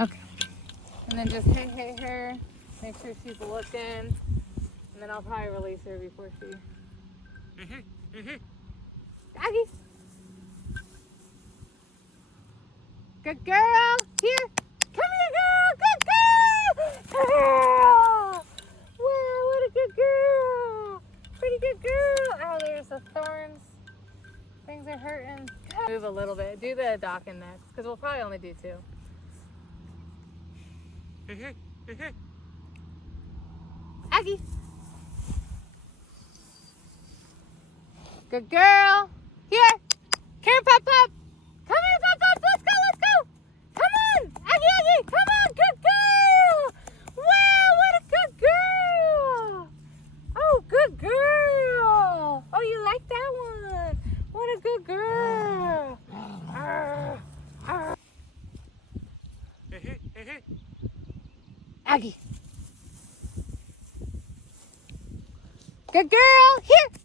Okay. And then just hey her. Make sure she's looking. And then I'll probably release her before she... Aggie! Good girl! Here! Come here, girl! Good girl! Girl! Wow, what a good girl! Pretty good girl! Oh, there's the thorns. Things are hurting. Move a little bit. Do the docking next, because we'll probably only do 2. Aggie! Good girl! Here! Come pop pop! Come here, pop pop! Let's go, let's go! Come on! Aggie! Come on! Good girl! Wow, what a good girl! Oh, good girl! Oh, you like that one? What a good girl! Aggie! Good girl! Here!